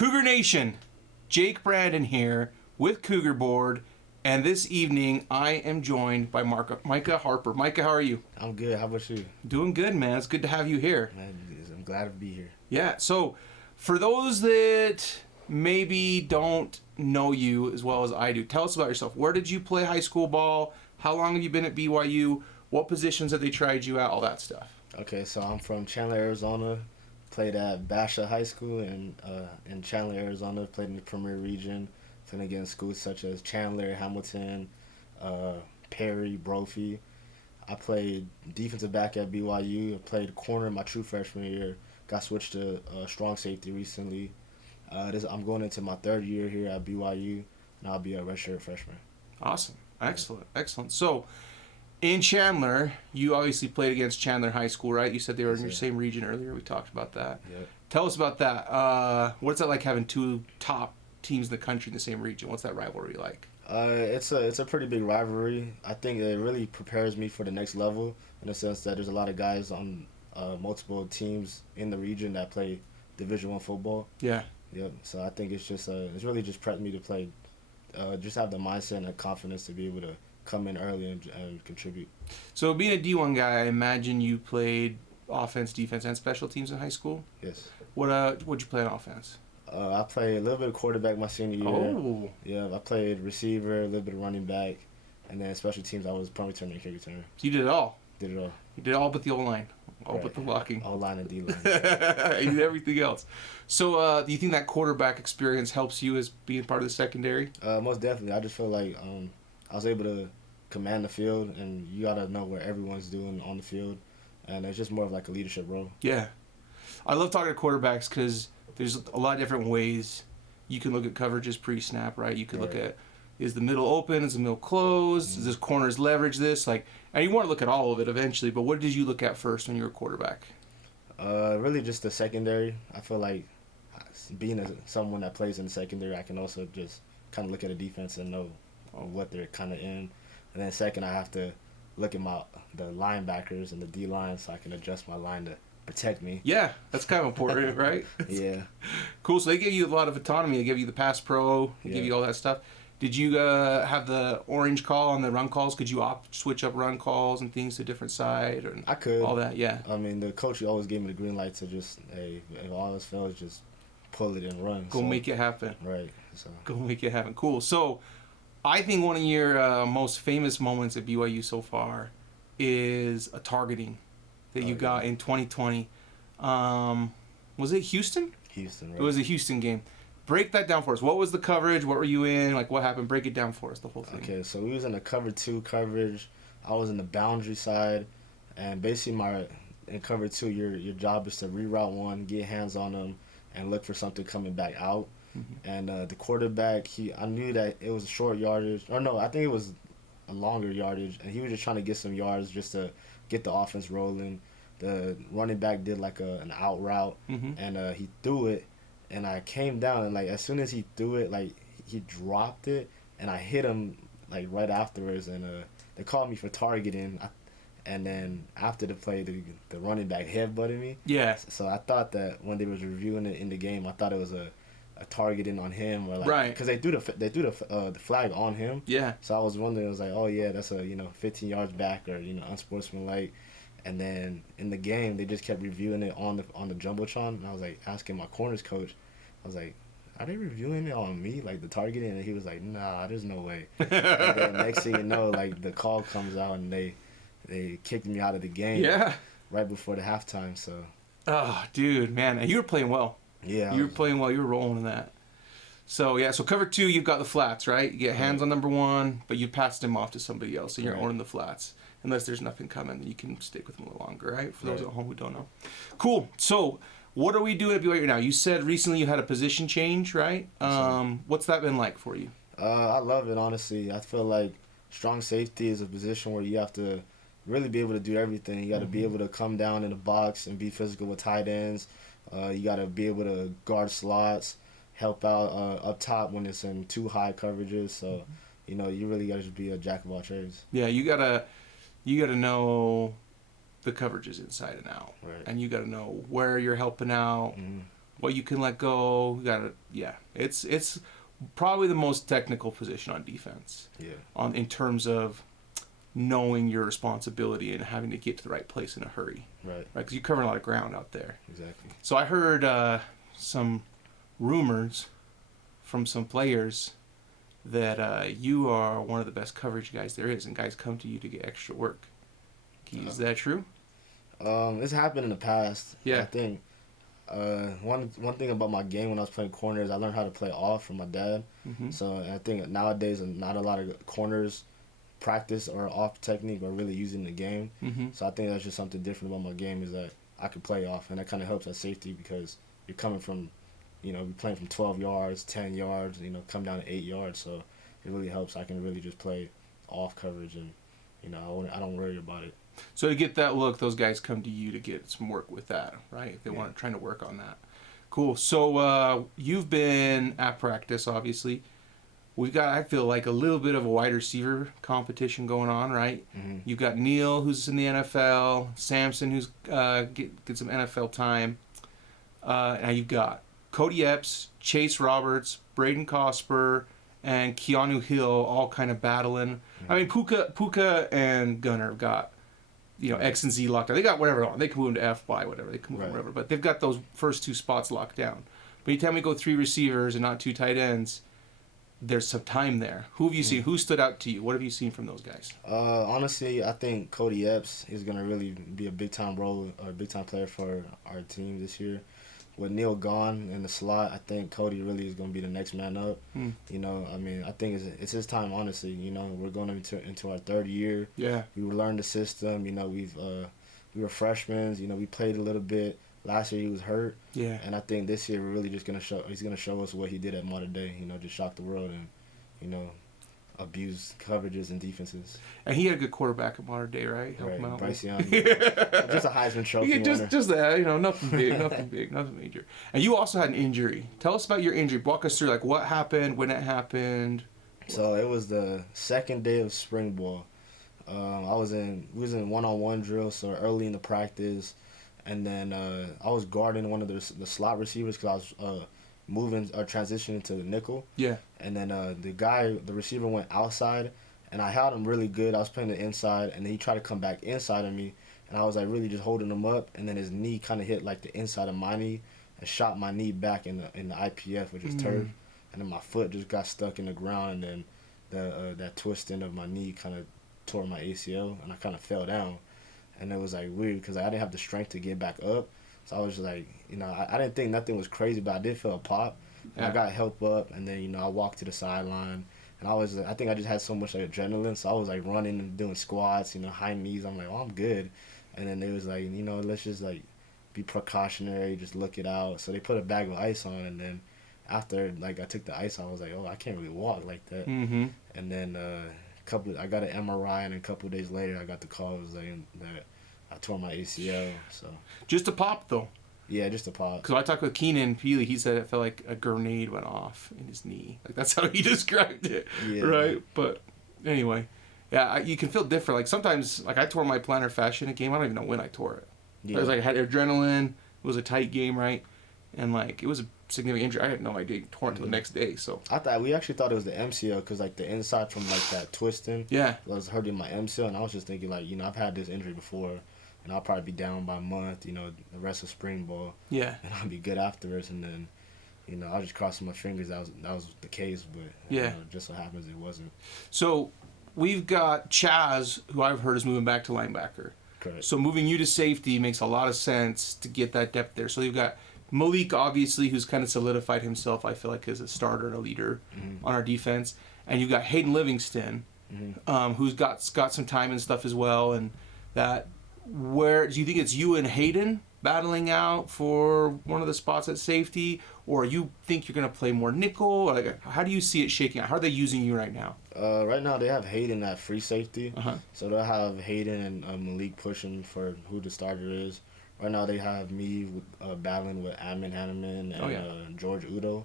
Cougar Nation, Jake Brandon here with Cougar Board, and this evening I am joined by Micah Harper. Micah, how are you? I'm good. How about you? Doing good, man. It's good to have you here. Man, I'm glad to be here. Yeah, so for those that maybe don't know you as well as I do, tell us about yourself. Where did you play high school ball? How long have you been at BYU? What positions have they tried you at? All that stuff. Okay, so I'm from Chandler, Arizona. Played at Basha High School in Chandler, Arizona. Played in the Premier Region. Played against schools such as Chandler, Hamilton, Perry, Brophy. I played defensive back at BYU. I played corner my true freshman year. Got switched to strong safety recently. I'm going into my third year here at BYU, and I'll be a redshirt freshman. Awesome. Excellent. So, in Chandler, you obviously played against Chandler High School, right? You said they were in your same region earlier. We talked about that. Yep. Tell us about that. What's that like having two top teams in the country in the same region? What's that rivalry like? It's a pretty big rivalry. I think it really prepares me for the next level in the sense that there's a lot of guys on multiple teams in the region that play Division I football. Yeah. Yep. So I think it's really just prepped me to play, just have the mindset and the confidence to be able to come in early and contribute. So being a D1 guy, I imagine you played offense, defense, and special teams in high school? Yes. What'd you play on offense? I played a little bit of quarterback my senior year. Oh. Yeah, I played receiver, a little bit of running back, and then special teams I was punt returner and kick returner. So you did it all? Did it all. You did all but the O-line. All right. but the blocking. O-line and D-line. You did everything else. So do you think that quarterback experience helps you as being part of the secondary? Most definitely. I just feel like I was able to command the field, and you got to know what everyone's doing on the field. And it's just more of like a leadership role. Yeah. I love talking to quarterbacks because there's a lot of different ways you can look at coverages pre-snap, right? You could look at, is the middle open? Is the middle closed? Does this corners leverage this? And you want to look at all of it eventually, but what did you look at first when you were a quarterback? Really just the secondary. I feel like being someone that plays in the secondary, I can also just kind of look at the defense and know what they're kind of in. And then second, I have to look at the linebackers and the D-line so I can adjust my line to protect me. Yeah, that's kind of important, right? Yeah. Cool. So they gave you a lot of autonomy. They give you the pass pro. They give you all that stuff. Did you have the orange call on the run calls? Could you switch up run calls and things to a different side? Or I could. All that, yeah. I mean, the coach always gave me the green light to just, hey, if all else fails, just pull it and run. Go make it happen. Right. So. Go make it happen. Cool. So I think one of your most famous moments at BYU so far is a targeting that you got in 2020. Was it Houston? Houston, right. It was a Houston game. Break that down for us. What was the coverage? What were you in? What happened? Break it down for us, the whole thing. Okay, so we was in the cover 2 coverage. I was in the boundary side. And basically in cover 2, your job is to reroute one, get hands on them, and look for something coming back out. Mm-hmm. And the quarterback, I knew that it was a short yardage. Or no, I think it was a longer yardage. And he was just trying to get some yards just to get the offense rolling. The running back did an out route, and he threw it. And I came down, and as soon as he threw it, he dropped it, and I hit him right afterwards. And they called me for targeting. And then after the play, the running back headbutted me. Yeah. So I thought that when they was reviewing it in the game, I thought it was a targeting on him, or right, because they threw the flag on him. Yeah. So I was wondering, I was like, oh yeah, that's a 15 yards back, or unsportsmanlike. And then in the game, they just kept reviewing it on the jumbotron, and I was asking my corners coach, I was like, are they reviewing it on me, the targeting? And he was like, nah, there's no way. And then next thing you know, the call comes out, and they kicked me out of the game. Yeah. Right before the halftime. So. Oh, dude, man, and you were playing well. Yeah. You were playing well. You were rolling in that. So, yeah, so cover 2, you've got the flats, right? You get hands on number 1, but you passed him off to somebody else, and you're owning the flats. Unless there's nothing coming, then you can stick with him a little longer, right? For those at home who don't know. Cool. So, what are we doing at BYU now? You said recently you had a position change, right? What's that been like for you? I love it, honestly. I feel like strong safety is a position where you have to really be able to do everything. You got to be able to come down in the box and be physical with tight ends. You got to be able to guard slots, help out up top when it's in too high coverages. So, you really got to just be a jack of all trades. Yeah, you gotta know the coverages inside and out, right. And you gotta know where you're helping out, what you can let go. You gotta, yeah. It's probably the most technical position on defense. Yeah. In terms of knowing your responsibility and having to get to the right place in a hurry. Right. Because you cover a lot of ground out there. Exactly. So I heard some rumors from some players that you are one of the best coverage guys there is, and guys come to you to get extra work. Is that true? It's happened in the past. Yeah. I think one thing about my game when I was playing corner is I learned how to play off from my dad. Mm-hmm. So I think nowadays not a lot of corners practice or off technique or really using the game. Mm-hmm. So I think that's just something different about my game is that I can play off, and that kind of helps at safety because you're coming from, you're playing from 12 yards, 10 yards, come down to 8 yards. So it really helps. I can really just play off coverage, and I don't worry about it. So to get that look, those guys come to you to get some work with that, right? If they want trying to work on that. Cool. So you've been at practice, obviously. We've got, I feel like, a little bit of a wide receiver competition going on, right? Mm-hmm. You've got Neal, who's in the NFL, Samson, who's get some NFL time. Now you've got Cody Epps, Chase Roberts, Braden Cosper, and Keanu Hill all kind of battling. Mm-hmm. I mean, Puka and Gunner have got, X and Z locked down. They got whatever on. They can move them to F, Y, whatever. They can move them whatever. But they've got those first two spots locked down. But anytime we go 3 receivers and not 2 tight ends, there's some time there. Who have you seen? Who stood out to you? What have you seen from those guys? Honestly, I think Cody Epps is going to really be a big-time player for our team this year. With Neal gone in the slot, I think Cody really is going to be the next man up. I think it's his time, honestly. We're going into our 3rd year. Yeah. We learned the system. We were freshmen. We played a little bit. Last year he was hurt. Yeah. And I think this year we're really just he's gonna show us what he did at Mater Dei, just shock the world and, abuse coverages and defenses. And he had a good quarterback at Mater Dei, right? Help him out. Bryce Young. Just a Heisman Trophy winner. Just that, nothing big, nothing major. And you also had an injury. Tell us about your injury. Walk us through, what happened, when it happened. So it was the 2nd day of spring ball. We was in one-on-one drill, so early in the practice. And then I was guarding one of the slot receivers because I was transitioning to the nickel. Yeah. And then the receiver went outside, and I held him really good. I was playing the inside, and then he tried to come back inside of me, and I was really just holding him up, and then his knee kind of hit the inside of my knee and shot my knee back in the IPF, which is turf, and then my foot just got stuck in the ground, and then that twisting of my knee kind of tore my ACL, and I kind of fell down. And it was weird because I didn't have the strength to get back up. So I was just I didn't think nothing was crazy, but I did feel a pop. And I got help up, and then, I walked to the sideline. And I think I just had so much adrenaline. So I was running and doing squats, high knees. I'm oh, I'm good. And then they was let's just be precautionary, just look it out. So they put a bag of ice on, and then after I took the ice, I was oh, I can't really walk like that. Mm-hmm. And then I got an MRI, and a couple of days later I got the call saying that I tore my ACL. So just a pop though. Yeah, just a pop. Because I talked with Keenan Peely, he said it felt like a grenade went off in his knee. That's how he described it. Yeah. Right. But anyway, yeah, you can feel different. Sometimes, I tore my plantar fascia in a game. I don't even know when I tore it. Yeah. It was I had adrenaline. It was a tight game, right? And it was a significant injury. I had no idea. Torn until the next day. So we actually thought it was the MCL because the inside from that twisting. Yeah. Was hurting my MCL, and I was just thinking I've had this injury before, and I'll probably be down by a month. The rest of spring ball. Yeah. And I'll be good afterwards, and then. I was just crossing my fingers that was the case, but just so happens it wasn't. So we've got Chaz, who I've heard is moving back to linebacker. Correct. So moving you to safety makes a lot of sense to get that depth there. So you've got Malik, obviously, who's kind of solidified himself, I feel like, as a starter and a leader on our defense. And you've got Hayden Livingston, who's got some time and stuff as well. And that, where do you think it's you and Hayden battling out for one of the spots at safety, or you think you're going to play more nickel? Or how do you see it shaking out? How are they using you right now? Right now they have Hayden at free safety, Uh-huh. So they'll have Hayden and Malik pushing for who the starter is. Right now they have me battling with Amin Hanneman and George Udo.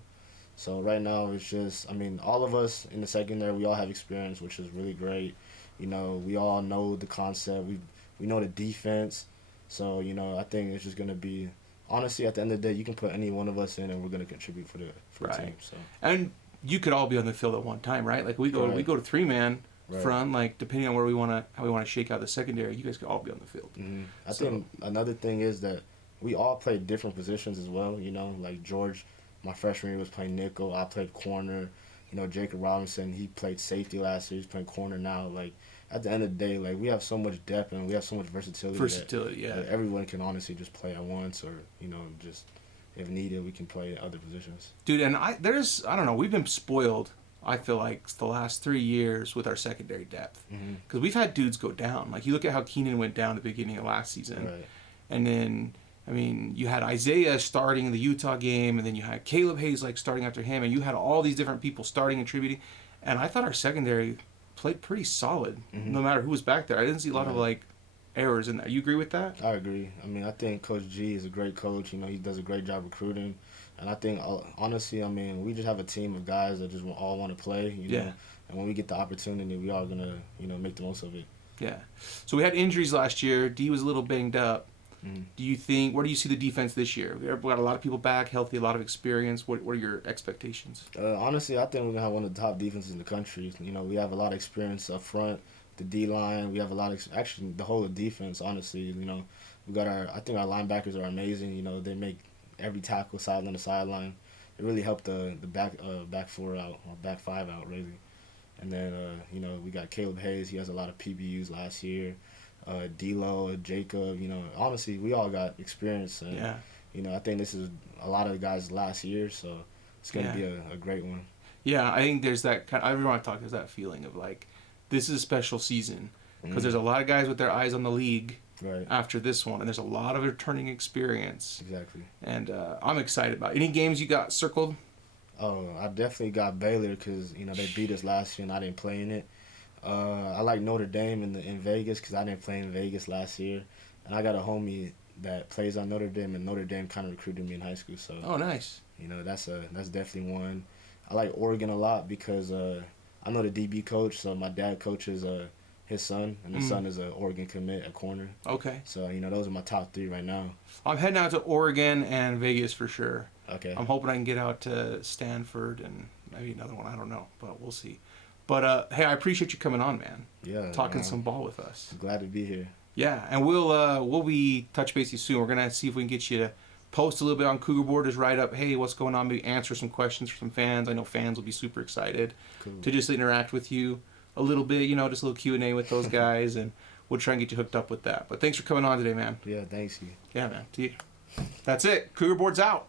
So right now it's just, all of us in the secondary, we all have experience, which is really great. We all know the concept. We know the defense. So, I think it's just going to be honestly, at the end of the day, you can put any one of us in, and we're gonna contribute for the Right. team. So And you could all be on the field at one time, right? Like we go to 3-man front, like depending on how we want to shake out the secondary, you guys could all be on the field. Mm-hmm. I think another thing is that we all played different positions as well. You know, like George, my freshman year was playing nickel. I played corner. You know, Jacob Robinson, he played safety last year. He's playing corner now. Like at the end of the day, like we have so much depth and we have so much versatility. That everyone can honestly just play at once, or just if needed, we can play other positions. Dude, and I don't know, we've been spoiled. I feel like the last 3 years with our secondary depth, because we've had dudes go down. Like you look at how Keenan went down at the beginning of last season, and then I mean you had Isaiah starting the Utah game, and then you had Caleb Hayes like starting after him, and you had all these different people starting and contributing, and I thought our secondary played pretty solid, no matter who was back there. I didn't see a lot of like errors in that. You agree with that? I agree. I mean, I think Coach G is a great coach. You know, he does a great job recruiting. And I think, honestly, I mean, we just have a team of guys that just all want to play, you know. And when we get the opportunity, we are going to, make the most of it. Yeah. So we had injuries last year. D was a little banged up. Do you think, where do you see the defense this year? We got a lot of people back, healthy, a lot of experience. What are your expectations? Honestly, I think we're going to have one of the top defenses in the country. You know, we have a lot of experience up front, the D-line. We have a lot of, actually, the whole of defense, honestly. You know, I think our linebackers are amazing. You know, they make every tackle sideline to sideline. It really helped the back four out, or back five out, really. And then, we got Caleb Hayes. He has a lot of PBUs last year. D'Lo, Jacob, honestly, we all got experience. And, I think this is a lot of the guys last year, so it's going to be a great one. Yeah, I think there's that kind of, everyone I talk, there's that feeling of like, this is a special season. Because there's a lot of guys with their eyes on the league after this one, and there's a lot of returning experience. Exactly. And I'm excited about it. Any games you got circled? Oh, I definitely got Baylor because, they beat us last year and I didn't play in it. I like Notre Dame in Vegas because I didn't play in Vegas last year. And I got a homie that plays on Notre Dame, and Notre Dame kind of recruited me in high school. So, oh, nice. That's definitely one. I like Oregon a lot because I know the DB coach, so my dad coaches his son, and his son is an Oregon commit at corner. Okay. So, those are my top three right now. I'm heading out to Oregon and Vegas for sure. Okay. I'm hoping I can get out to Stanford and maybe another one. I don't know, but we'll see. But, hey, I appreciate you coming on, man. Yeah. Talking some ball with us. I'm glad to be here. Yeah, and we'll be touch base soon. We're going to see if we can get you to post a little bit on Cougar Board, just write up, hey, what's going on, maybe answer some questions for some fans. I know fans will be super excited to just interact with you a little bit, just a little Q&A with those guys, and we'll try and get you hooked up with that. But thanks for coming on today, man. Yeah, thanks you. Yeah, man. That's it. Cougar Board's out.